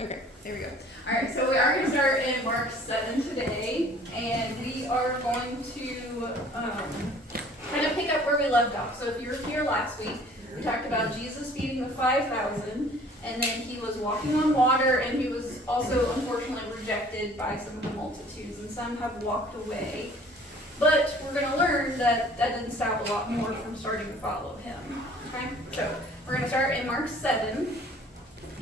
Okay, there we go. All right, so we are going to start in Mark 7 today, and we are going to kind of pick up where we left off. So if you were here last week, we talked about Jesus feeding the 5,000, and then he was walking on water, and he was also unfortunately rejected by some of the multitudes, and some have walked away. But we're going to learn that that didn't stop a lot more from starting to follow him. Okay, so we're going to start in Mark 7.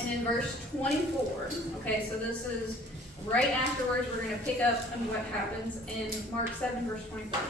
And in verse 24, okay, so this is right afterwards, we're going to pick up on what happens in Mark 7, verse 24.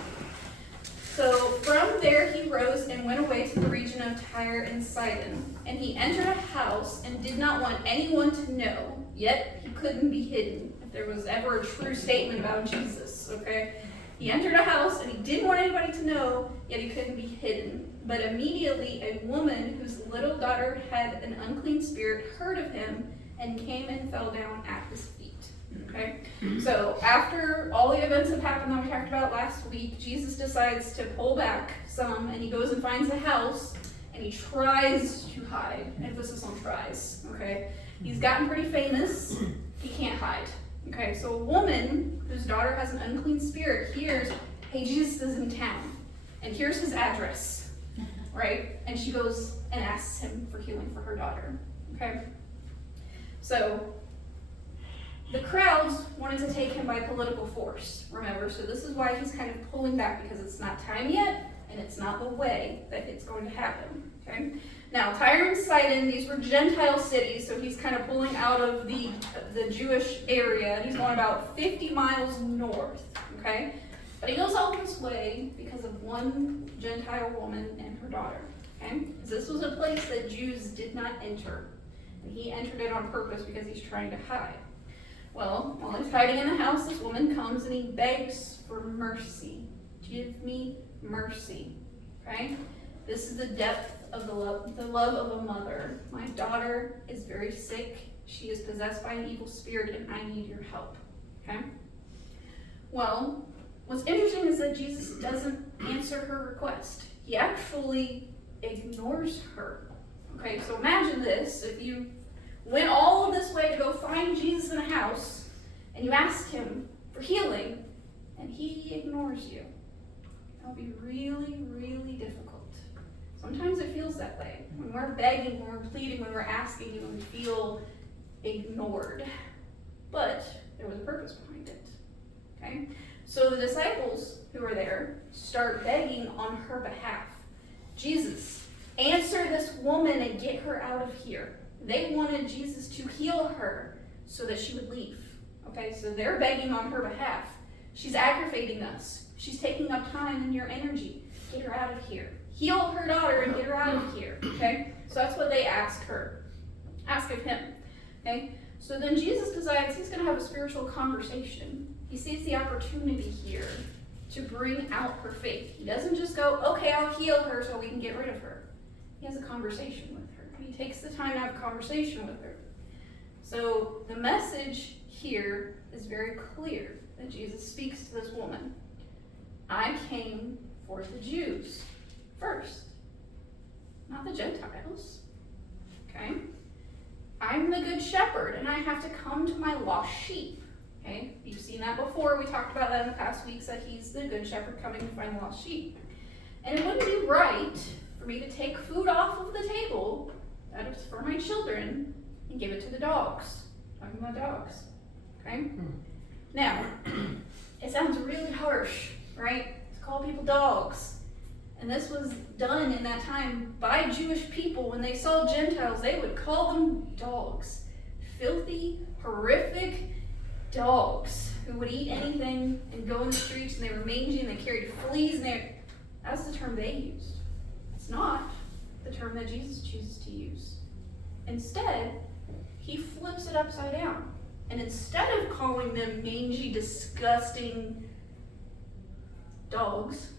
So from there he rose and went away to the region of Tyre and Sidon. And he entered a house and did not want anyone to know, yet he couldn't be hidden, if there was ever a true statement about Jesus, okay? He entered a house and he didn't want anybody to know, yet he couldn't be hidden. But immediately a woman whose little daughter had an unclean spirit heard of him and came and fell down at his feet. Okay? So after all the events have happened that we talked about last week, Jesus decides to pull back some, and he goes and finds a house and he tries to hide. Emphasis on tries. Okay? He's gotten pretty famous. He can't hide. Okay, so a woman whose daughter has an unclean spirit hears, hey, Jesus is in town, and here's his address, right? And she goes and asks him for healing for her daughter, okay? So the crowds wanted to take him by political force, remember? So this is why he's kind of pulling back, because it's not time yet, and it's not the way that it's going to happen, okay? Now, Tyre and Sidon, these were Gentile cities, so he's kind of pulling out of the Jewish area, and he's going about 50 miles north, okay? But he goes all this way because of one Gentile woman and her daughter, okay? This was a place that Jews did not enter, and he entered it on purpose because he's trying to hide. Well, while he's hiding in the house, this woman comes and he begs for mercy. Give me mercy, okay? This is the depth of the love of a mother. My daughter is very sick. She is possessed by an evil spirit, and I need your help. Okay? Well, what's interesting is that Jesus doesn't answer her request. He actually ignores her. Okay, so imagine this. If you went all of this way to go find Jesus in a house, and you ask him for healing, and he ignores you. That would be really, really difficult. Sometimes it feels that way. When we're begging, when we're pleading, when we're asking, when we feel ignored. But there was a purpose behind it. Okay? So the disciples who are there start begging on her behalf. Jesus, answer this woman and get her out of here. They wanted Jesus to heal her so that she would leave. Okay, so they're begging on her behalf. She's aggravating us. She's taking up time and your energy. Get her out of here. Heal her daughter and get her out of here, okay? So that's what they ask of him, okay? So then Jesus decides he's going to have a spiritual conversation. He sees the opportunity here to bring out her faith. He doesn't just go, okay, I'll heal her so we can get rid of her. He has a conversation with her. He takes the time to have a conversation with her. So the message here is very clear that Jesus speaks to this woman. I came for the Jews first, not the Gentiles, okay? I'm the good shepherd, and I have to come to my lost sheep, okay? You've seen that before. We talked about that in the past weeks, that he's the good shepherd coming to find the lost sheep. And it wouldn't be right for me to take food off of the table that is for my children and give it to the dogs. Talking about dogs, okay? Now, it sounds really harsh, right? To call people dogs. And this was done in that time by Jewish people. When they saw Gentiles, they would call them dogs. Filthy, horrific dogs who would eat anything and go in the streets, and they were mangy and they carried fleas. That's the term they used. It's not the term that Jesus chooses to use. Instead, he flips it upside down. And instead of calling them mangy, disgusting dogs,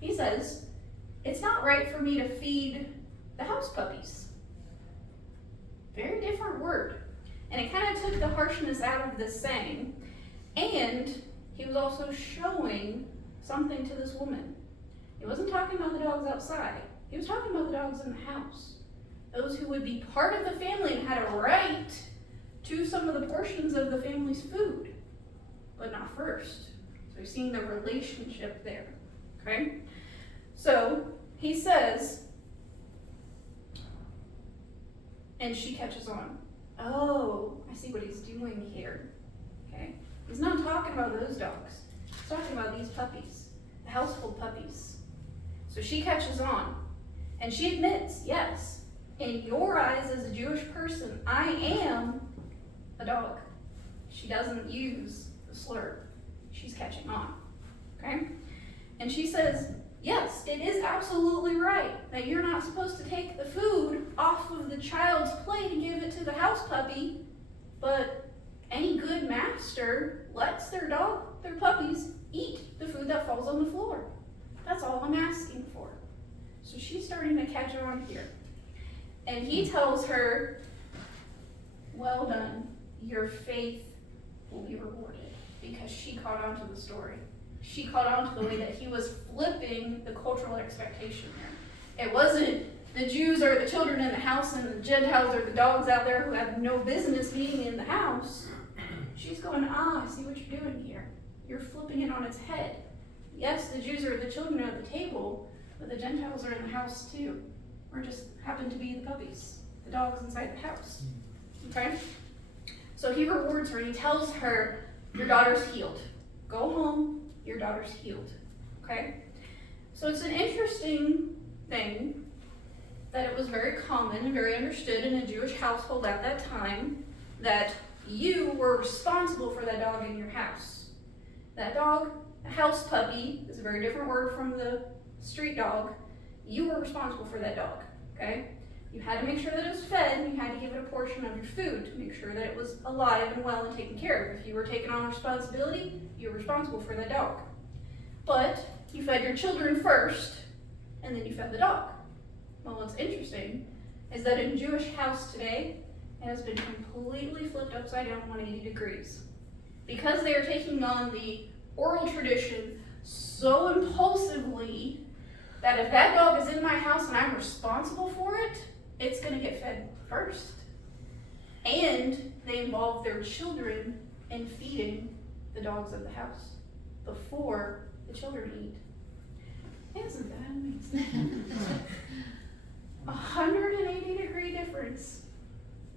he says, it's not right for me to feed the house puppies. Very different word. And it kind of took the harshness out of this saying. And he was also showing something to this woman. He wasn't talking about the dogs outside. He was talking about the dogs in the house. Those who would be part of the family and had a right portions of the family's food, but not first. So you're seeing the relationship there, okay? So he says, and she catches on. Oh, I see what he's doing here, okay? He's not talking about those dogs. He's talking about these puppies, the household puppies. So she catches on, and she admits, yes, in your eyes as a Jewish person, I am a dog. She doesn't use the slur. She's catching on, okay? And she says, yes, it is absolutely right that you're not supposed to take the food off of the child's plate and give it to the house puppy, but any good master lets their puppies eat the food that falls on the floor. That's all I'm asking for. So she's starting to catch on here. And he tells her, well done, your faith will be rewarded, because she caught on to the story. She caught on to the way that he was flipping the cultural expectation there. It wasn't the Jews or the children in the house and the Gentiles or the dogs out there who have no business being in the house. She's going, I see what you're doing here. You're flipping it on its head. Yes, the Jews are the children at the table, but the Gentiles are in the house too. Or just happen to be the puppies, the dogs inside the house. Okay? So he rewards her and he tells her, your daughter's healed. Go home, your daughter's healed. Okay? So it's an interesting thing that it was very common and very understood in a Jewish household at that time that you were responsible for that dog in your house. That dog, a house puppy, is a very different word from the street dog. You were responsible for that dog, okay? You had to make sure that it was fed, and you had to give it a portion of your food to make sure that it was alive and well and taken care of. If you were taking on responsibility, you were responsible for that dog. But you fed your children first, and then you fed the dog. Well, what's interesting is that in Jewish house today, it has been completely flipped upside down 180 degrees. Because they are taking on the oral tradition so impulsively that if that dog is in my house and I'm responsible for it, it's going to get fed first. And they involve their children in feeding the dogs of the house before the children eat. Isn't that amazing? 180-degree difference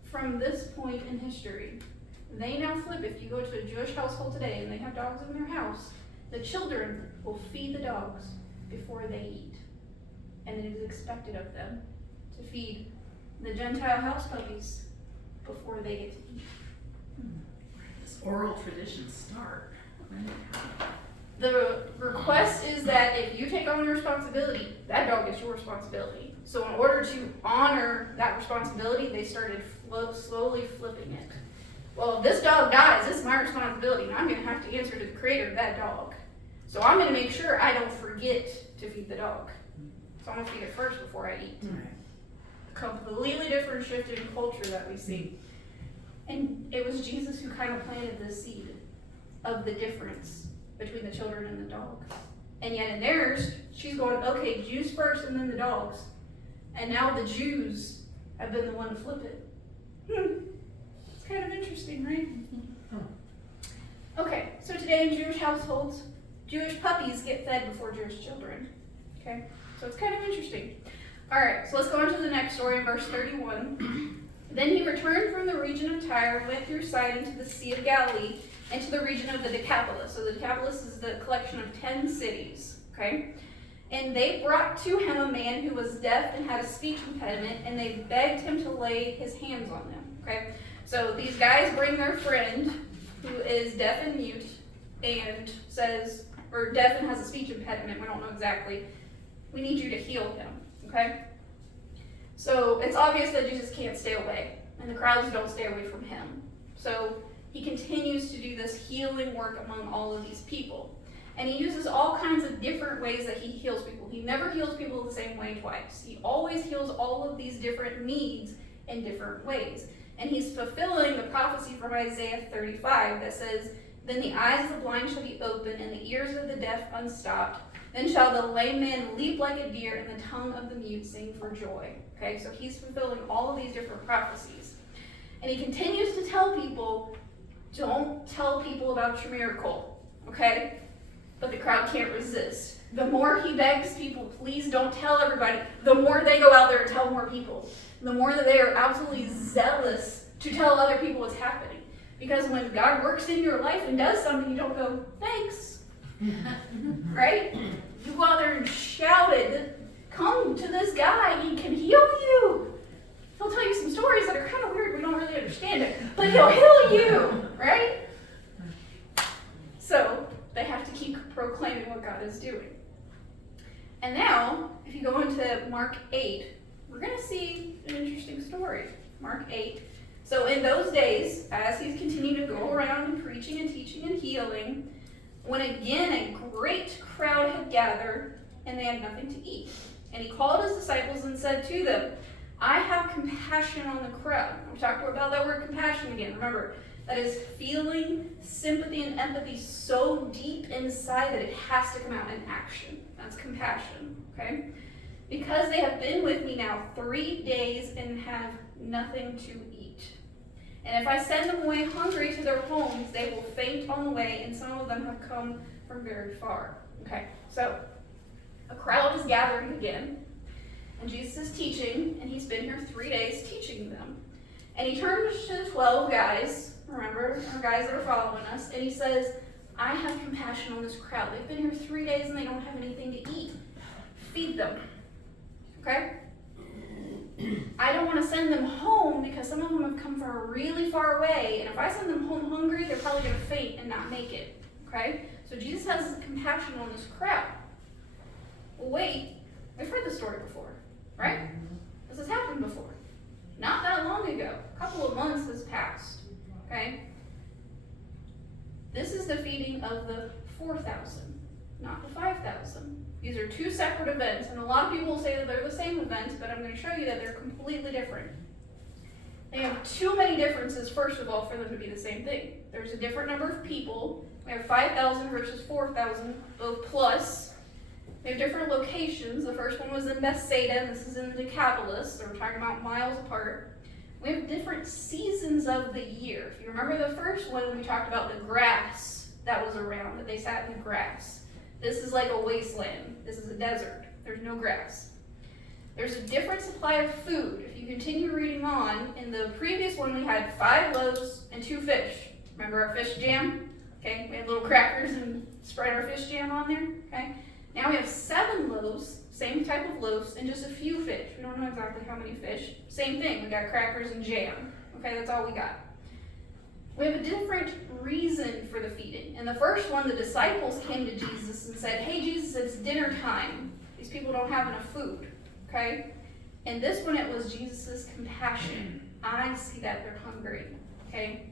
from this point in history. They now flip. If you go to a Jewish household today and they have dogs in their house, the children will feed the dogs before they eat. And it is expected of them to feed the Gentile house puppies before they get to eat. This oral tradition start. The request is that if you take on the responsibility, that dog is your responsibility. So in order to honor that responsibility, they started slowly flipping it. Well, if this dog dies, it's my responsibility, and I'm going to have to answer to the creator of that dog. So I'm going to make sure I don't forget to feed the dog. So I'm going to feed it first before I eat. Right. A completely different shift in culture that we see. And it was Jesus who kind of planted the seed of the difference between the children and the dog. And yet in theirs, she's going, okay, Jews first and then the dogs. And now the Jews have been the one to flip it. It's kind of interesting, right? Okay, so today in Jewish households, Jewish puppies get fed before Jewish children. Okay, so it's kind of interesting. All right, so let's go on to the next story in verse 31. Then he returned from the region of Tyre and went through Sidon to the Sea of Galilee and to the region of the Decapolis. So the Decapolis is the collection of 10 cities, okay? And they brought to him a man who was deaf and had a speech impediment, and they begged him to lay his hands on them, okay? So these guys bring their friend who is deaf and mute and says, or deaf and has a speech impediment, we don't know exactly, we need you to heal him, okay? So it's obvious that Jesus can't stay away, and the crowds don't stay away from him. So he continues to do this healing work among all of these people. And he uses all kinds of different ways that he heals people. He never heals people the same way twice. He always heals all of these different needs in different ways. And he's fulfilling the prophecy from Isaiah 35 that says, then the eyes of the blind shall be opened, and the ears of the deaf unstopped. Then shall the lame man leap like a deer, and the tongue of the mute sing for joy. Okay, so he's fulfilling all of these different prophecies. And he continues to tell people, don't tell people about your miracle, okay? But the crowd can't resist. The more he begs people, please don't tell everybody, the more they go out there and tell more people. The more that they are absolutely zealous to tell other people what's happening. Because when God works in your life and does something, you don't go, thanks. Right? You go out there and shout it. Come to this guy, he can heal you. He'll tell you some stories that are kind of weird, we don't really understand it, but he'll heal you, right? So, they have to keep proclaiming what God is doing. And now, if you go into Mark 8, we're going to see an interesting story. Mark 8. So in those days, as he's continued to go around and preaching and teaching and healing, when again a great crowd had gathered, and they had nothing to eat. And he called his disciples and said to them, I have compassion on the crowd. We talked about that word compassion again. Remember, that is feeling sympathy and empathy so deep inside that it has to come out in action. That's compassion, okay? Because they have been with me now 3 days and have nothing to eat. And if I send them away hungry to their homes, they will faint on the way, and some of them have come from very far. Okay, so a crowd is gathering again, and Jesus is teaching, and he's been here 3 days teaching them. And he turns to the 12 guys, remember, our guys that are following us, and he says, I have compassion on this crowd. They've been here 3 days and they don't have anything to eat. Feed them. Okay? I don't want to send them home because some of them have come from really far away, and if I send them home hungry, they're probably going to faint and not make it. Okay? So Jesus has compassion on this crowd. Well, wait, we've heard this story before, right? This has happened before. Not that long ago. A couple of months has passed. Okay? This is the feeding of the 4,000, not the 5,000. These are two separate events, and a lot of people will say that they're the same events, but I'm going to show you that they're completely different. They have too many differences, first of all, for them to be the same thing. There's a different number of people. We have 5,000 versus 4,000, both plus. They have different locations. The first one was in Bethsaida, and this is in the Decapolis, so we're talking about miles apart. We have different seasons of the year. If you remember the first one, we talked about the grass that was around, that they sat in the grass. This is like a wasteland. This is a desert. There's no grass. There's a different supply of food. If you continue reading on, in the previous one we had 5 loaves and 2 fish. Remember our fish jam? Okay, we had little crackers and spread our fish jam on there. Okay, now we have 7 loaves, same type of loaves, and just a few fish. We don't know exactly how many fish. Same thing, we got crackers and jam. Okay, that's all we got. We have a different reason for the feeding. In the first one, the disciples came to Jesus and said, hey Jesus, it's dinner time. These people don't have enough food. Okay? In this one, it was Jesus' compassion. I see that they're hungry. Okay?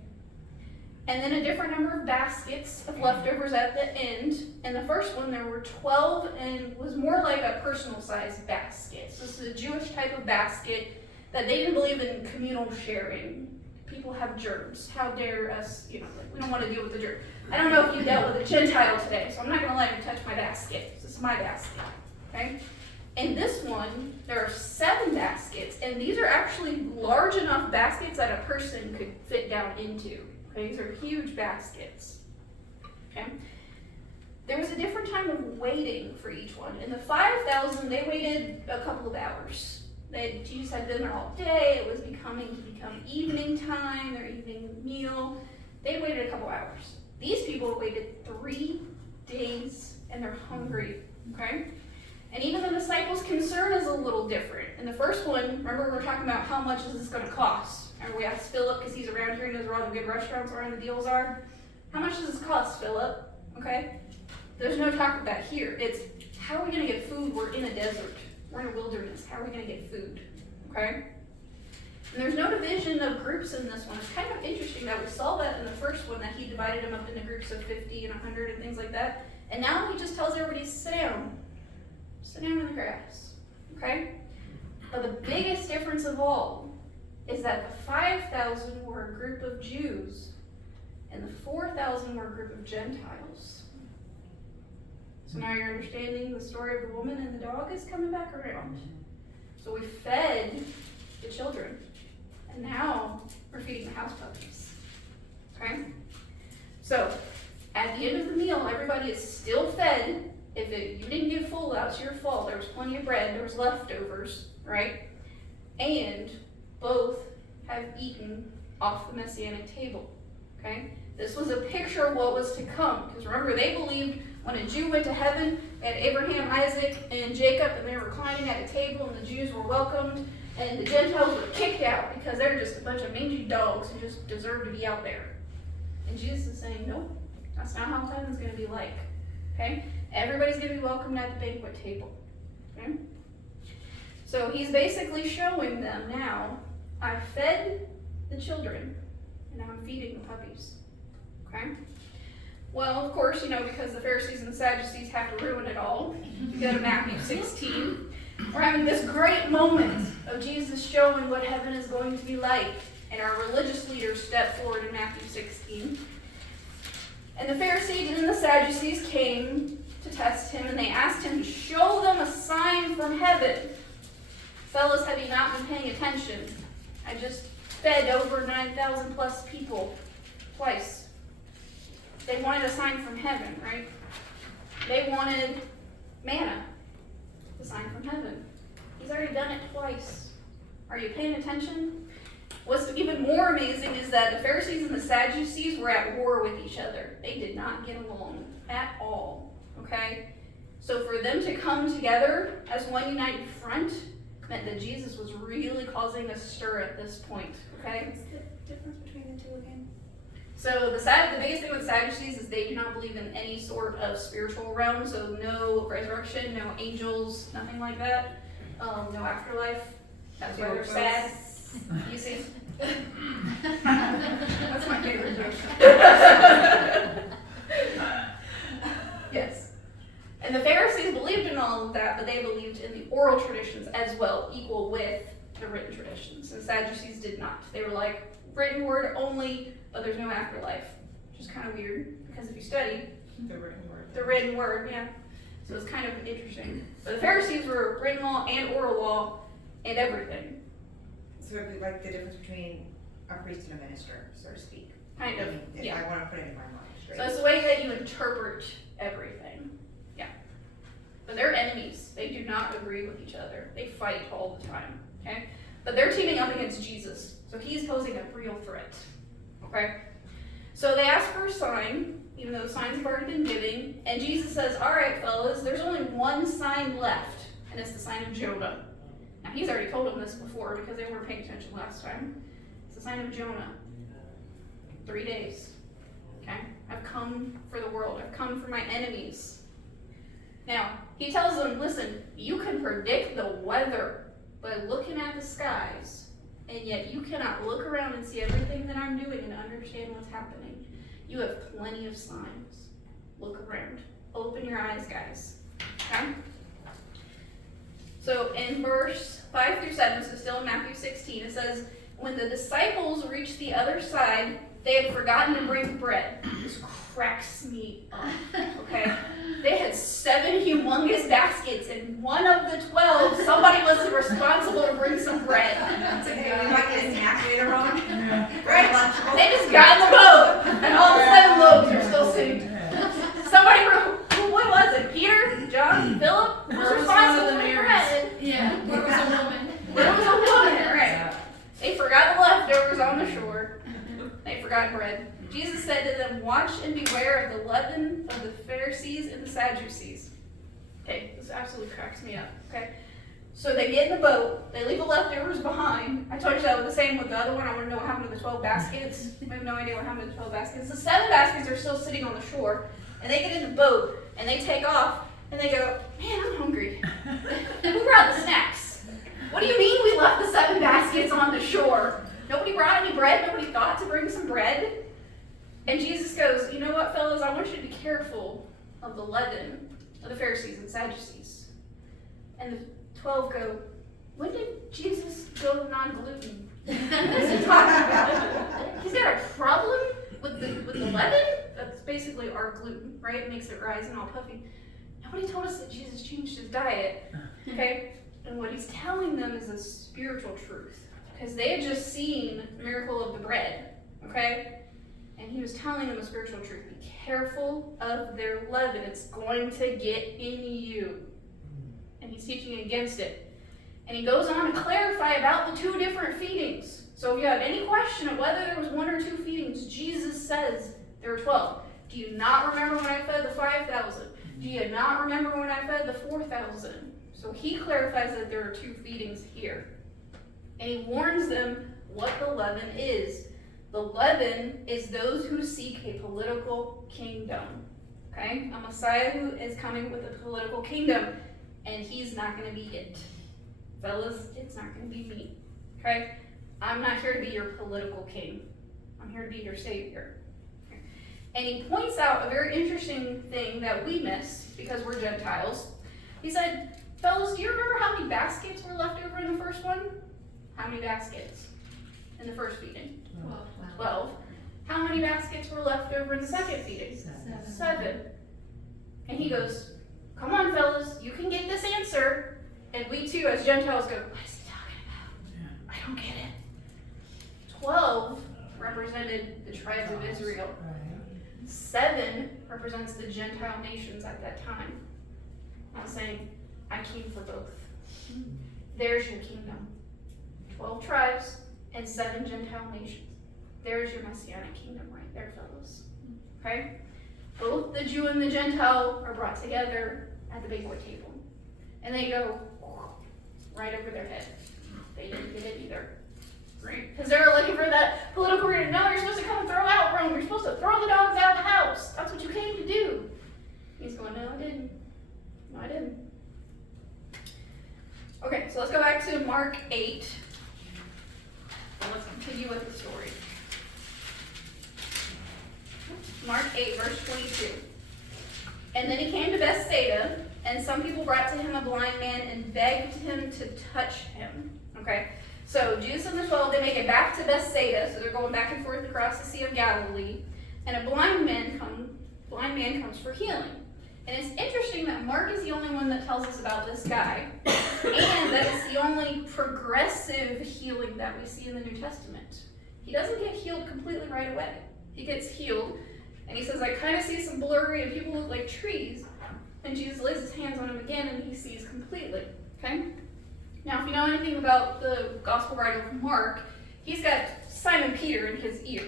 And then a different number of baskets of leftovers at the end. In the first one, there were 12, and was more like a personal size basket. So this is a Jewish type of basket that they didn't believe in communal sharing. People have germs. How dare us, like, we don't want to deal with the germ. I don't know if you dealt with a Gentile today, so I'm not going to let him touch my basket. This is my basket. Okay? In this one, there are 7 baskets, and these are actually large enough baskets that a person could fit down into. Okay? These are huge baskets. Okay? There was a different time of waiting for each one. In the 5,000, they waited a couple of hours. Jesus had been there all day. It was become evening time, their evening meal. They waited a couple hours. These people waited 3 days, and they're hungry. Okay? And even the disciples' concern is a little different. In the first one, remember we were talking about how much is this going to cost? Remember we asked Philip, because he's around here and knows where all the good restaurants around the deals are. How much does this cost, Philip? Okay? There's no talk of that here. It's, how are we going to get food? We're in a desert. We're in a wilderness. How are we going to get food? Okay? And there's no division of groups in this one. It's kind of interesting that we saw that in the first one, that he divided them up into groups of 50 and 100 and things like that. And now he just tells everybody, sit down. Sit down in the grass. Okay? But the biggest difference of all is that the 5,000 were a group of Jews, and the 4,000 were a group of Gentiles. So now you're understanding the story of the woman and the dog is coming back around. So we fed the children, and now we're feeding the house puppies. Okay? So, at the end of the meal, everybody is still fed. If you didn't get full, that's your fault. There was plenty of bread, there was leftovers, right? And both have eaten off the Messianic table, okay? This was a picture of what was to come, because remember, they believed when a Jew went to heaven, they had Abraham, Isaac, and Jacob, and they were reclining at a table, and the Jews were welcomed, and the Gentiles were kicked out because they're just a bunch of mangy dogs who just deserve to be out there. And Jesus is saying, nope, that's not how heaven's going to be like, okay? Everybody's going to be welcomed at the banquet table, okay? So he's basically showing them now, I fed the children, and now I'm feeding the puppies, okay? Well, of course, because the Pharisees and the Sadducees have to ruin it all, you go to Matthew 16. We're having this great moment of Jesus showing what heaven is going to be like, and our religious leaders step forward in Matthew 16. And the Pharisees and the Sadducees came to test him, and they asked him to show them a sign from heaven. Fellas, have you not been paying attention? I just fed over 9,000 plus people twice. They wanted a sign from heaven, right? They wanted manna, the sign from heaven. He's already done it twice. Are you paying attention? What's even more amazing is that the Pharisees and the Sadducees were at war with each other. They did not get along at all, okay? So for them to come together as one united front meant that Jesus was really causing a stir at this point, okay? What's the difference between the two again? So the biggest thing with Sadducees is they do not believe in any sort of spiritual realm, so no resurrection, no angels, nothing like that, no afterlife. That's why they're sad. You see? That's my favorite joke. Yes. And the Pharisees believed in all of that, but they believed in the oral traditions as well, equal with the written traditions. And Sadducees did not. They were like, written word only, but there's no afterlife, which is kind of weird, because if you study The written word. the written word, yeah. So it's kind of interesting. But the Pharisees were written law and oral law and everything. So it'd be like the difference between a priest and a minister, so to speak. Kind of, If yeah. I want to put it in my mind straight. So it's the way that you interpret everything. Yeah. But they're enemies. They do not agree with each other. They fight all the time. Okay? But they're teaming up against Jesus. So he's posing a real threat. Okay? So they ask for a sign, even though the signs have already been given. And Jesus says, alright, fellas, there's only one sign left. And it's the sign of Jonah. Now he's already told them this before because they weren't paying attention last time. It's the sign of Jonah. 3 days. Okay? I've come for the world. I've come for my enemies. Now, he tells them, listen, you can predict the weather by looking at the skies, and yet you cannot look around and see everything that I'm doing and understand what's happening. You have plenty of signs. Look around. Open your eyes, guys. Okay? So in verse 5 through 7, so still in Matthew 16, it says, when the disciples reached the other side, they had forgotten to bring bread. This cracks me up, okay? They had 7 humongous baskets, and one of the 12, somebody was responsible to bring some bread. We might get a snack later on. Right? Lunchable. They just got in the boat, and all the 7 loaves are still sitting. Somebody, what was it? Peter? John? Philip? Was responsible for the bread. Yeah, where was a woman? There was a woman, right? They forgot the leftovers on the shore. They forgot bread. Jesus said to them, watch and beware of the leaven of the Pharisees and the Sadducees. Okay, this absolutely cracks me up, okay? So they get in the boat, they leave the leftovers behind. I told you that was the same with the other one. I want to know what happened to the 12 baskets. I have no idea what happened to the 12 baskets. The 7 baskets are still sitting on the shore, and they get in the boat, and they take off, and they go, man, I'm hungry. Who brought the snacks? What do you mean we left the 7 baskets on the shore? Nobody brought any bread? Nobody thought to bring some bread? And Jesus goes, you know what, fellas? I want you to be careful of the leaven of the Pharisees and Sadducees. And the 12 go, when did Jesus go non-gluten? What is he talking about? He's got a problem with the leaven? That's basically our gluten, right? It makes it rise and all puffy. Nobody told us that Jesus changed his diet, okay? And what he's telling them is a spiritual truth. Because they had just seen the miracle of the bread, okay? And he was telling them a spiritual truth. Be careful of their leaven. It's going to get in you. And he's teaching against it. And he goes on to clarify about the 2 different feedings. So if you have any question of whether there was 1 or 2 feedings, Jesus says there were 12. Do you not remember when I fed the 5,000? Do you not remember when I fed the 4,000? So he clarifies that there are 2 feedings here. And he warns them what the leaven is. The leaven is those who seek a political kingdom. Okay? A Messiah who is coming with a political kingdom. And he's not going to be it. Fellas, it's not going to be me. Okay? I'm not here to be your political king. I'm here to be your savior. Okay? And he points out a very interesting thing that we miss because we're Gentiles. He said, fellas, do you remember how many baskets were left over in the first one? How many baskets in the first feeding? 12. How many baskets were left over in the second feeding? 7. And he goes, come on, fellas, you can get this answer. And we too, as Gentiles, go, what is he talking about? I don't get it. 12 represented the tribes of Israel. 7 represents the Gentile nations at that time. I'm saying, I came for both. There's your kingdom. 12 tribes and 7 Gentile nations. There's your Messianic kingdom right there, fellows. Okay? Both the Jew and the Gentile are brought together at the banquet table. And they go right over their head. They didn't get it either. Right? Because they're looking for that political reason. No, you're supposed to come and throw out Rome. You're supposed to throw the dogs out of the house. That's what you came to do. He's going, no, I didn't. No, I didn't. Okay, so let's go back to Mark 8. And let's continue with the story. Mark 8, verse 22. And then he came to Bethsaida, and some people brought to him a blind man and begged him to touch him. Okay, so Jesus and the 12, they make it back to Bethsaida, so they're going back and forth across the Sea of Galilee, and a blind man comes for healing. And it's interesting that Mark is the only one that tells us about this guy, and that it's the only progressive healing that we see in the New Testament. He doesn't get healed completely right away. He gets healed, and he says, I kind of see some blurry, and people look like trees. And Jesus lays his hands on him again, and he sees completely. Okay? Now, if you know anything about the gospel writer of Mark, he's got Simon Peter in his ear.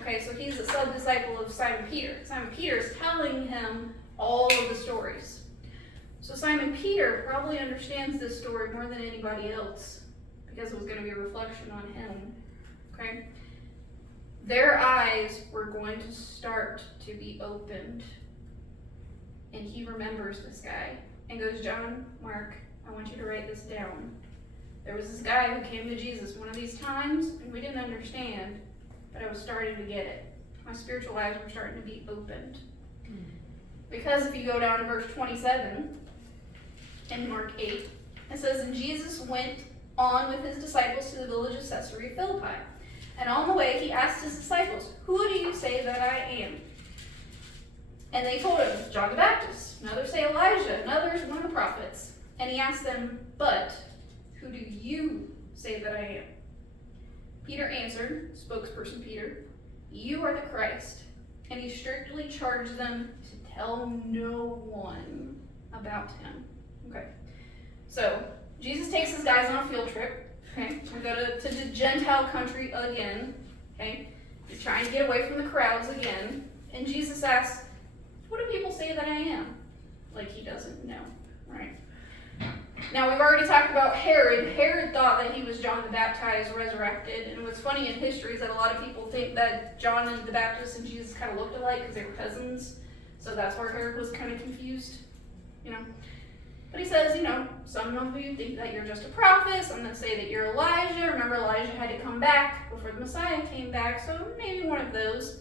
Okay, so he's a sub-disciple of Simon Peter. Simon Peter is telling him all of the stories. So Simon Peter probably understands this story more than anybody else because it was going to be a reflection on him. Okay? Their eyes were going to start to be opened. And he remembers this guy and goes, John, Mark, I want you to write this down. There was this guy who came to Jesus one of these times, and we didn't understand, but I was starting to get it. My spiritual eyes were starting to be opened. Because if you go down to verse 27 in Mark 8, it says, and Jesus went on with his disciples to the village of Caesarea Philippi. And on the way, he asked his disciples, who do you say that I am? And they told him, John the Baptist. And others say Elijah, and others one of the prophets. And he asked them, but who do you say that I am? Peter answered, spokesperson Peter, you are the Christ. And he strictly charged them to tell no one about him. Okay. So, Jesus takes his guys on a field trip. Okay. We go to the Gentile country again. Okay. He's trying to get away from the crowds again. And Jesus asks, what do people say that I am? Like he doesn't know, right? Now, we've already talked about Herod. Herod thought that he was John the Baptist resurrected. And what's funny in history is that a lot of people think that John and the Baptist and Jesus kind of looked alike because they were cousins. So that's where Herod was kind of confused, you know. But he says, you know, some of you think that you're just a prophet. Some that say that you're Elijah. Remember, Elijah had to come back before the Messiah came back. So maybe one of those.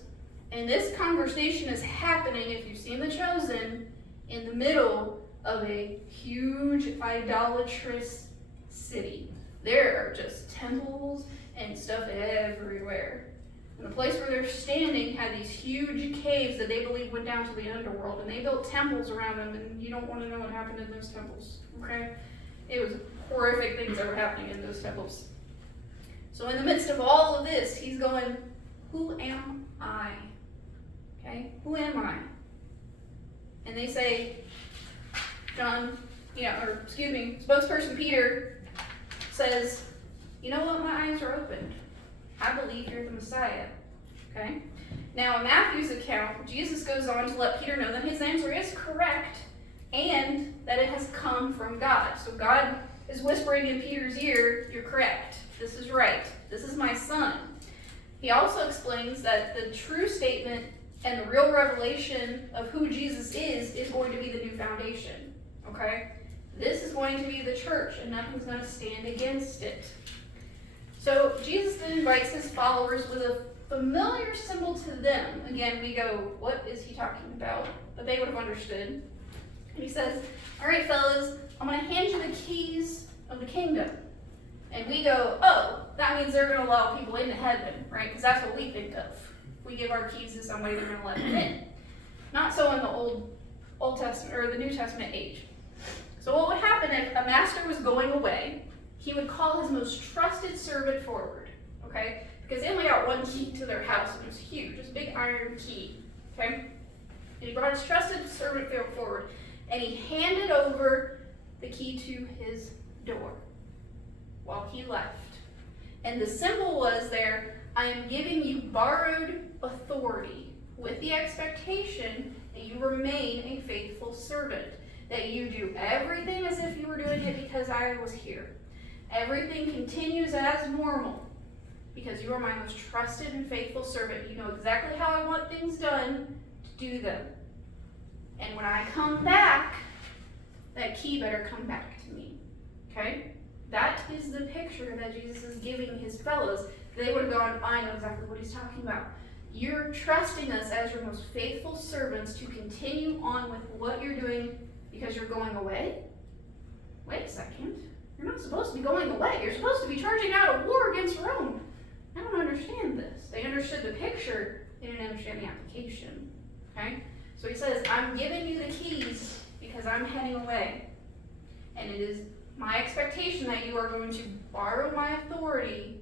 And this conversation is happening, if you've seen The Chosen, in the middle of a huge idolatrous city. There are just temples and stuff everywhere. And the place where they're standing had these huge caves that they believe went down to the underworld, and they built temples around them, and you don't want to know what happened in those temples, okay? It was horrific things that were happening in those temples. So in the midst of all of this, he's going, who am I? who am I? And they say, spokesperson Peter says, you know what, my eyes are opened. I believe you're the Messiah. Okay? Now, in Matthew's account, Jesus goes on to let Peter know that his answer is correct and that it has come from God. So God is whispering in Peter's ear, you're correct. This is right. This is my son. He also explains that the true statement and the real revelation of who Jesus is going to be the new foundation. Okay? This is going to be the church, and nothing's going to stand against it. So Jesus then invites his followers with a familiar symbol to them. Again, we go, what is he talking about? But they would have understood. And he says, all right, fellas, I'm going to hand you the keys of the kingdom. And we go, oh, that means they're going to allow people into heaven, right? Because that's what we think of. If we give our keys to somebody, they're going to let them in. Not so in the Old Testament or the New Testament age. So what would happen if a master was going away? He would call his most trusted servant forward, okay? Because they only got one key to their house, and it was huge, this big iron key, okay? And he brought his trusted servant forward, and he handed over the key to his door while he left. And the symbol was there, I am giving you borrowed authority with the expectation that you remain a faithful servant, that you do everything as if you were doing it because I was here. Everything continues as normal because you are my most trusted and faithful servant. You know exactly how I want things done to do them. And when I come back, that key better come back to me. Okay? That is the picture that Jesus is giving his fellows. They would have gone, I know exactly what he's talking about. You're trusting us as your most faithful servants to continue on with what you're doing because you're going away? Wait a second. You're not supposed to be going away. You're supposed to be charging out a war against Rome. I don't understand this. They understood the picture. They didn't understand the application. Okay? So he says, I'm giving you the keys because I'm heading away. And it is my expectation that you are going to borrow my authority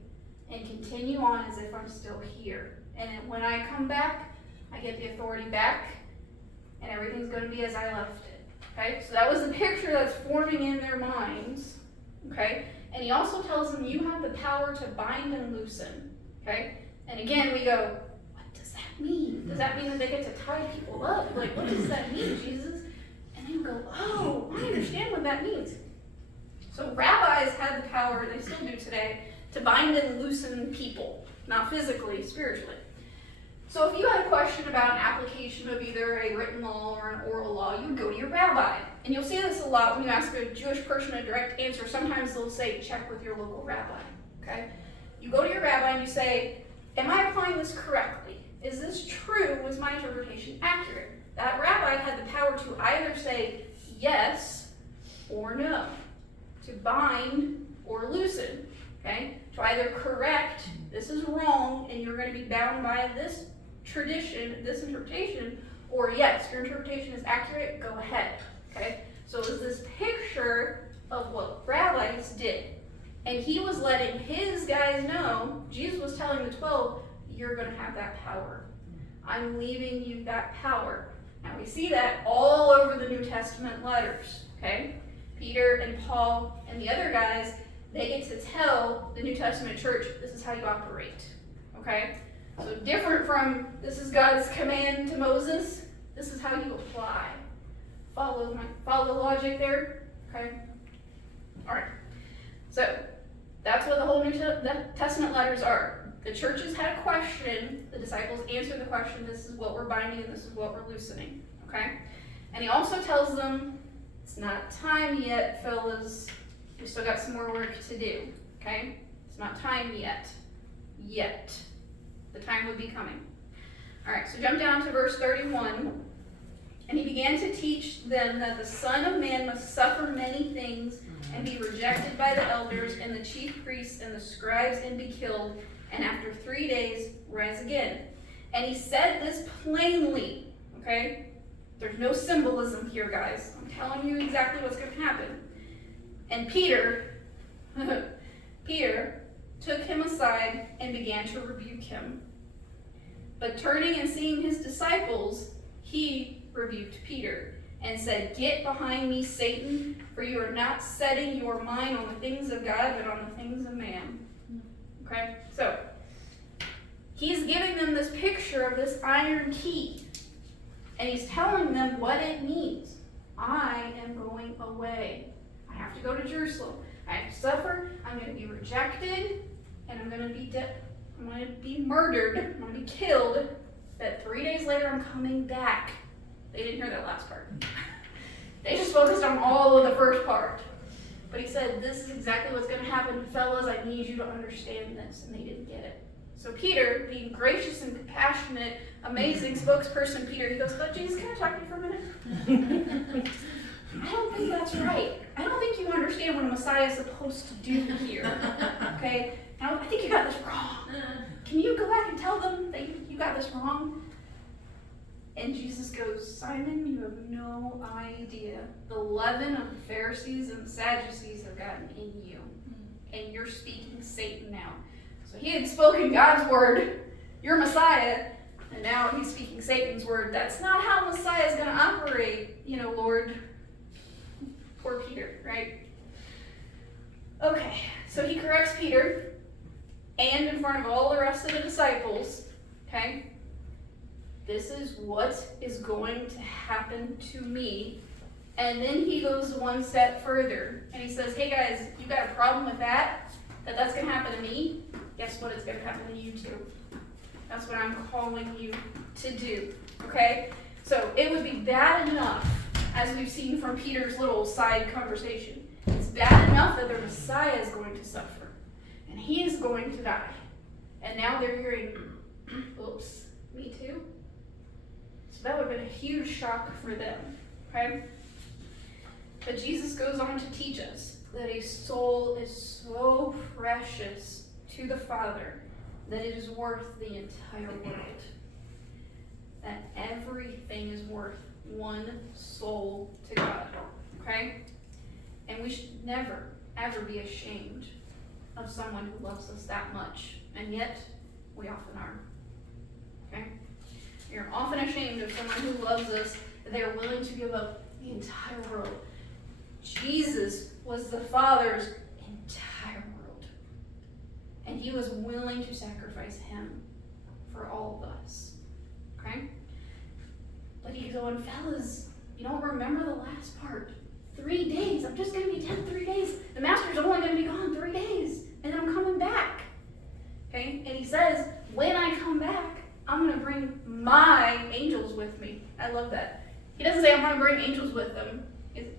and continue on as if I'm still here. And then when I come back, I get the authority back, and everything's going to be as I left it. Okay? So that was the picture that's forming in their minds. Okay? And he also tells them you have the power to bind and loosen. Okay? And again, we go, what does that mean? Does that mean that they get to tie people up? Like, what does that mean, Jesus? And they go, oh, I understand what that means. So rabbis had the power, they still do today, to bind and loosen people. Not physically, spiritually. So if you had a question about an application of either a written law or an oral law, you would go to your rabbi. And you'll see this a lot when you ask a Jewish person a direct answer. Sometimes they'll say, check with your local rabbi. Okay? You go to your rabbi and you say, am I applying this correctly? Is this true? Was my interpretation accurate? That rabbi had the power to either say yes or no. To bind or loosen. Okay? To either correct, this is wrong, and you're going to be bound by this tradition, this interpretation, or yes, your interpretation is accurate, go ahead. Okay? So it was this picture of what rabbis did. And he was letting his guys know, Jesus was telling the 12, you're going to have that power. I'm leaving you that power. Now we see that all over the New Testament letters. Okay? Peter and Paul and the other guys, they get to tell the New Testament church, this is how you operate, okay? So different from, this is God's command to Moses, this is how you apply. Follow the logic there, okay? All right, so that's what the whole New Testament letters are. The churches had a question, the disciples answered the question, this is what we're binding and this is what we're loosening, okay? And he also tells them, it's not time yet, fellas. We still got some more work to do, okay? It's not time yet. Yet. The time would be coming. All right, so jump down to verse 31. And he began to teach them that the Son of Man must suffer many things and be rejected by the elders and the chief priests and the scribes and be killed, and after 3 days rise again. And he said this plainly, okay? There's no symbolism here, guys. I'm telling you exactly what's going to happen. And Peter took him aside and began to rebuke him. But turning and seeing his disciples, he rebuked Peter and said, "Get behind me, Satan, for you are not setting your mind on the things of God, but on the things of man." Okay, so he's giving them this picture of this iron key, and he's telling them what it means. I am going away. I have to go to Jerusalem. I have to suffer. I'm going to be rejected, and I'm going to be I'm going to be murdered. I'm going to be killed. That 3 days later, I'm coming back. They didn't hear that last part. They just focused on all of the first part. But he said, this is exactly what's going to happen. Fellas, I need you to understand this. And they didn't get it. So Peter, being gracious and compassionate, amazing spokesperson Peter, he goes, "But Jesus, can I talk to you for a minute?" I don't think that's right. I don't think you understand what a Messiah is supposed to do here. Okay? I think you got this wrong. Can you go back and tell them that you got this wrong? And Jesus goes, "Simon, you have no idea. The leaven of the Pharisees and the Sadducees have gotten in you. And you're speaking Satan now." So he had spoken God's word, "You're Messiah," and now he's speaking Satan's word. That's not how Messiah is going to operate, Lord. Poor Peter, right? Okay, so he corrects Peter, and in front of all the rest of the disciples, okay? This is what is going to happen to me. And then he goes one step further, and he says, "Hey guys, you got a problem with that? That's going to happen to me? Guess what? It's going to happen to you too. That's what I'm calling you to do." Okay? So it would be bad enough, as we've seen from Peter's little side conversation. It's bad enough that the Messiah is going to suffer, and he is going to die. And now they're hearing, "Oops, me too?" So that would have been a huge shock for them. Okay? But Jesus goes on to teach us that a soul is so precious to the Father that it is worth the entire world. That everything is worth one soul to God. Okay? And we should never, ever be ashamed of someone who loves us that much. And yet, we often are. Okay? You're often ashamed of someone who loves us, that they are willing to give up the entire world. Jesus was the Father's entire world. And he was willing to sacrifice him for all of us. Okay? But he's going, "Fellas, you don't remember the last part. 3 days. I'm just going to be dead 3 days. The master's only going to be gone 3 days. And then I'm coming back." Okay? And he says, when I come back, I'm going to bring my angels with me. I love that. He doesn't say I'm going to bring angels with them.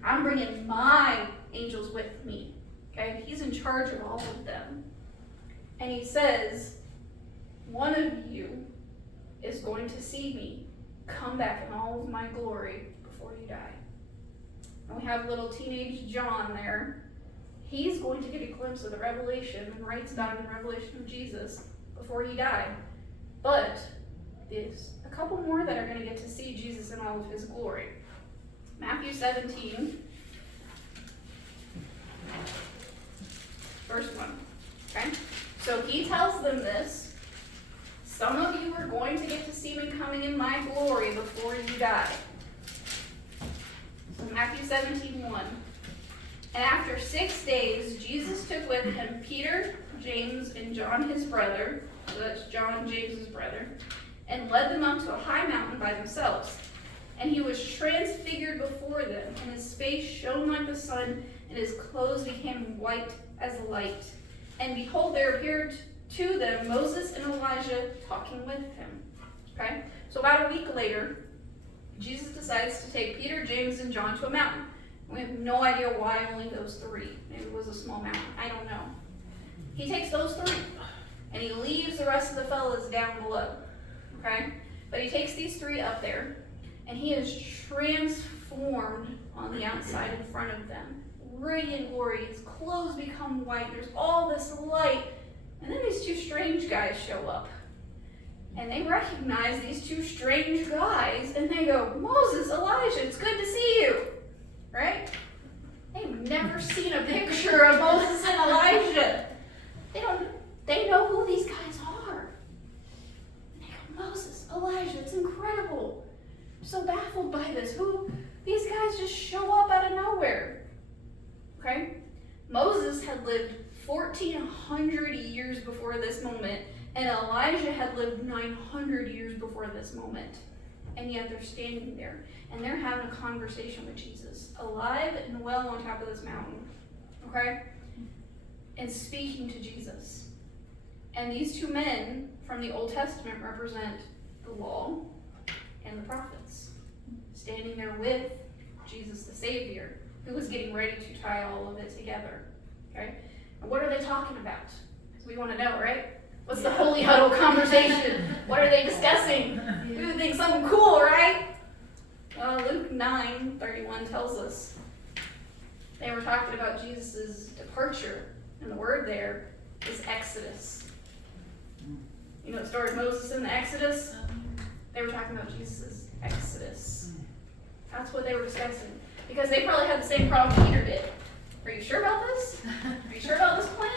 I'm bringing my angels with me. Okay? He's in charge of all of them. And he says, one of you is going to see me come back in all of my glory before you die. And we have little teenage John there. He's going to get a glimpse of the revelation and writes about it in Revelation of Jesus before he died. But there's a couple more that are going to get to see Jesus in all of his glory. Matthew 17, verse 1. Okay? So he tells them this. Some of you are going to get to see me coming in my glory before you die. So Matthew 17:1. And after 6 days, Jesus took with him Peter, James, and John his brother, so that's John, James's brother, and led them up to a high mountain by themselves. And he was transfigured before them, and his face shone like the sun, and his clothes became white as light. And behold, there appeared to them Moses and Elijah talking with him. Okay? So about a week later, Jesus decides to take Peter, James, and John to a mountain. We have no idea why only those three. Maybe it was a small mountain. I don't know. He takes those three, and he leaves the rest of the fellas down below. Okay? But he takes these three up there, and he is transformed on the outside in front of them. Radiant glory. His clothes become white. There's all this light. And then these two strange guys show up. And they recognize these two strange guys, and they go, "Moses, Elijah, it's good to see you." Right? They've never seen a picture of Moses and Elijah. They know who these guys are. And they go, "Moses, Elijah, it's incredible so baffled by this. These guys just show up out of nowhere. Okay? Moses had lived 1,400 years before this moment, and Elijah had lived 900 years before this moment. And yet they're standing there, and they're having a conversation with Jesus, alive and well on top of this mountain. Okay? And speaking to Jesus. And these two men from the Old Testament represent the law and the prophets, standing there with Jesus the Savior, who was getting ready to tie all of it together. Okay? And what are they talking about? We want to know, right? What's the holy huddle conversation? What are they discussing? We would think something cool, right? Well, Luke 9:31 tells us they were talking about Jesus' departure, and the word there is Exodus. You know the story of Moses in the Exodus? They were talking about Jesus' Exodus. That's what they were discussing. Because they probably had the same problem Peter did. Are you sure about this? Are you sure about this plan?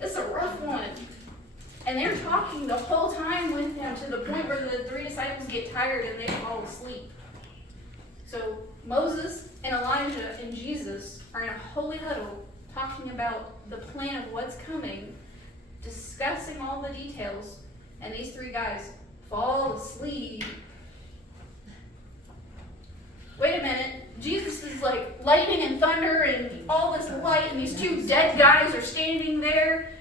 This is a rough one. And they're talking the whole time with him to the point where the three disciples get tired and they fall asleep. So Moses and Elijah and Jesus are in a holy huddle talking about the plan of what's coming, discussing all the details, and these three guys fall asleep. Wait a minute, Jesus is like lightning and thunder and all this light, and these two dead guys are standing there,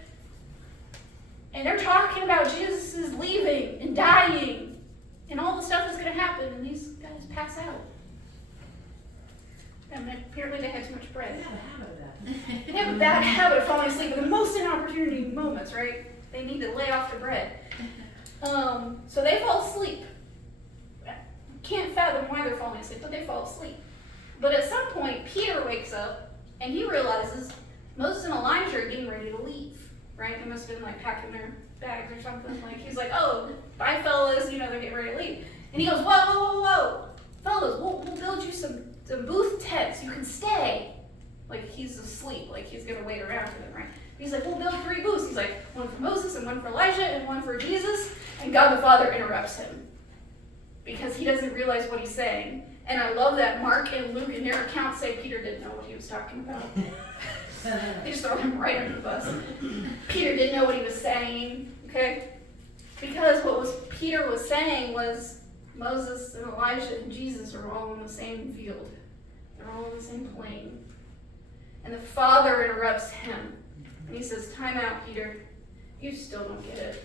and they're talking about Jesus is leaving and dying, and all the stuff that's going to happen, and these guys pass out. And apparently they had too much bread. They have a habit of that. They have a bad habit of falling asleep in the most inopportune moments, right? They need to lay off the bread. So they fall asleep. Can't fathom why they're falling asleep, but they fall asleep. But at some point, Peter wakes up and he realizes Moses and Elijah are getting ready to leave, right? They must have been like packing their bags or something. Like he's like, oh, bye fellas, you know, they're getting ready to leave. And he goes, whoa, fellas, we'll build you some booth tents. You can stay. Like he's asleep, like he's gonna wait around for them, right? He's like, we'll build 3 booths. He's like, one for Moses and one for Elijah and one for Jesus. And God the Father interrupts him because he doesn't realize what he's saying. And I love that Mark and Luke in their accounts say Peter didn't know what he was talking about. They just throw him right under the bus. Peter didn't know what he was saying, okay? Because Peter was saying was Moses and Elijah and Jesus are all in the same field. They're all in the same plane. And the Father interrupts him. And he says, time out, Peter. You still don't get it.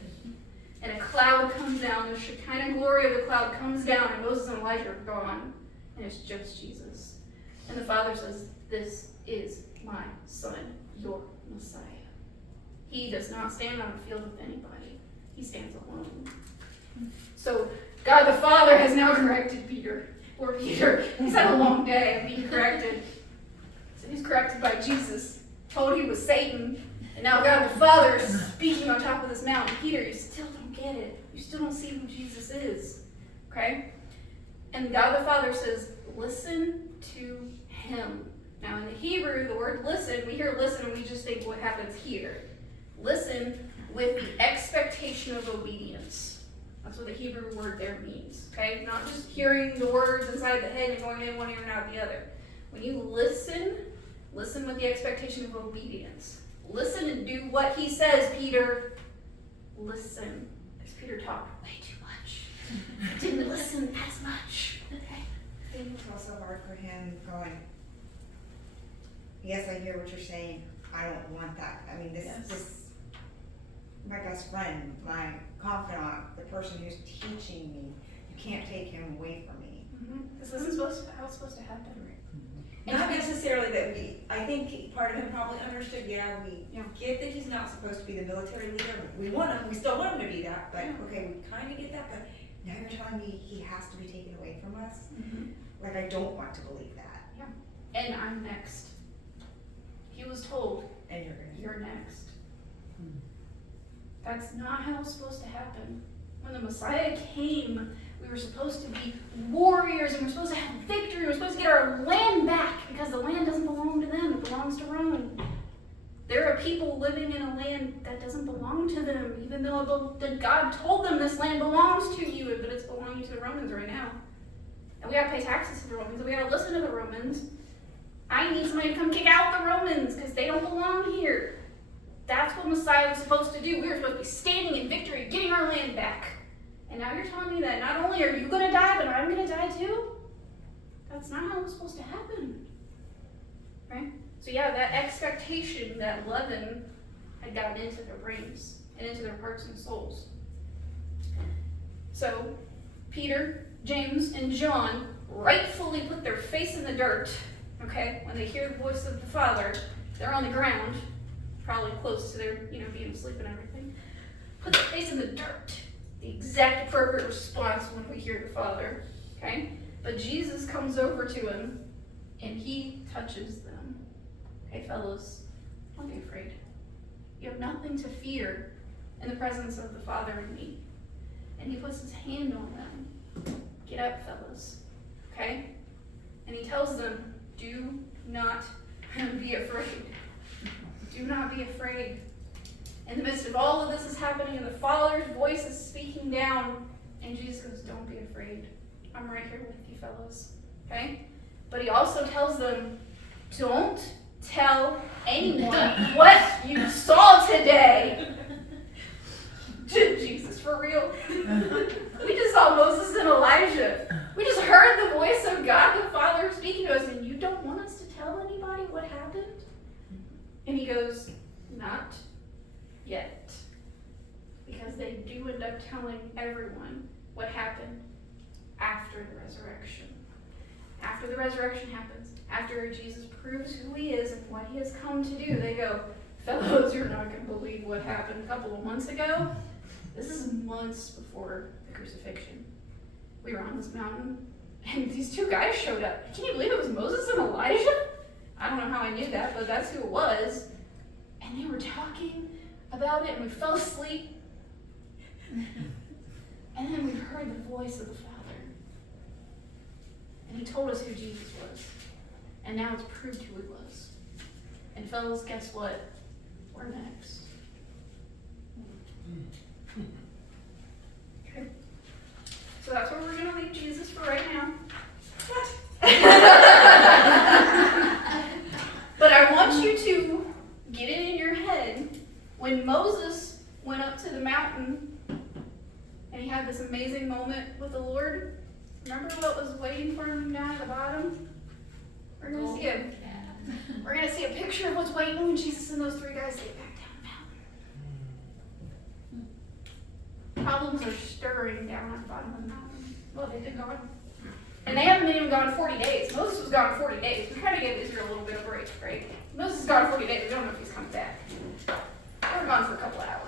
And a cloud comes down. The Shekinah glory of the cloud comes down, and Moses and Elijah are gone. And it's just Jesus. And the Father says, this is my Son, your Messiah. He does not stand on a field with anybody. He stands alone. So God the Father has now corrected Peter. Poor Peter. He's had a long day of being corrected. So he's corrected by Jesus. Told he was Satan. And now God the Father is speaking on top of this mountain. Peter, you still don't get it. You still don't see who Jesus is. Okay? And God the Father says, listen to him. Now in the Hebrew, the word listen, we hear listen and we just think what happens here. Listen with the expectation of obedience. That's what the Hebrew word there means. Okay? Not just hearing the words inside the head and going in one ear and out the other. When you listen with the expectation of obedience. Listen and do what he says, Peter. Listen. Because Peter talked way too much. Didn't listen as much. Okay? I think it's also hard for him going, yes, I hear what you're saying. I don't want that. I mean, this, my best friend, my confidant, the person who's teaching me, you can't take him away from me. This isn't how it's supposed to happen. Not necessarily that I think part of him probably understood, we get that he's not supposed to be the military leader. We still want him to be that, but okay, we kind of get that, but Now you're telling me he has to be taken away from us? Like, I don't want to believe that. And I'm next. He was told, And you're next. That's not how it's supposed to happen. When the Messiah came, we were supposed to be warriors and we're supposed to have victory. We're supposed to get our land back because the land doesn't belong to them. It belongs to Rome. There are people living in a land that doesn't belong to them, even though God told them this land belongs to you, but it's belonging to the Romans right now. and we gotta pay taxes to the Romans, and we gotta listen to the Romans. I need somebody to come kick out the Romans because they don't belong here. That's what Messiah was supposed to do. We were supposed to be standing in victory, getting our land back. And now you're telling me that not only are you going to die, but I'm going to die too? That's not how it was supposed to happen. Right? So yeah, that expectation, that leaven had gotten into their brains and into their hearts and souls. So Peter, James, and John rightfully put their face in the dirt. Okay, when they hear the voice of the Father, they're on the ground, probably close to their, being asleep and everything. Put their face in the dirt. The exact appropriate response when we hear the Father. Okay, but Jesus comes over to him and he touches them. Okay, fellows, don't be afraid. You have nothing to fear in the presence of the Father and me. And he puts his hand on them. Get up, fellows. Okay, and he tells them, do not be afraid. Do not be afraid. In the midst of all of this is happening, and the Father's voice is speaking down, and Jesus goes, don't be afraid. I'm right here with you, fellows. Okay? But he also tells them, don't tell anyone what you saw today. Jesus, for real? We just saw Moses and Elijah. We just heard the voice of God, the Father, speaking to us, and you don't want us to tell anybody what happened? And he goes, not yet. Because they do end up telling everyone what happened after the resurrection. After the resurrection happens, after Jesus proves who he is and what he has come to do, they go, fellows, you're not going to believe what happened a couple of months ago. This is months before the crucifixion. We were on this mountain, and these two guys showed up. Can you believe it was Moses and Elijah? I don't know how I knew that, but that's who it was. And they were talking about it, and we fell asleep. And then we heard the voice of the Father. And he told us who Jesus was. And now it's proved who he was. And fellas, guess what? We're next. Okay. So that's where we're going to leave Jesus for right now. What? But I want you to get it in your head. When Moses went up to the mountain and he had this amazing moment with the Lord, remember what was waiting for him down at the bottom? We're going to see a picture of what's waiting when Jesus and those three guys get back down the mountain. Problems are stirring down at the bottom of the mountain. Well, they've been gone. And they haven't been even gone 40 days. Moses was gone 40 days. We kind of gave Israel a little bit of break, right? Moses is gone 40 days. We don't know if he's coming back. They were gone for a couple hours.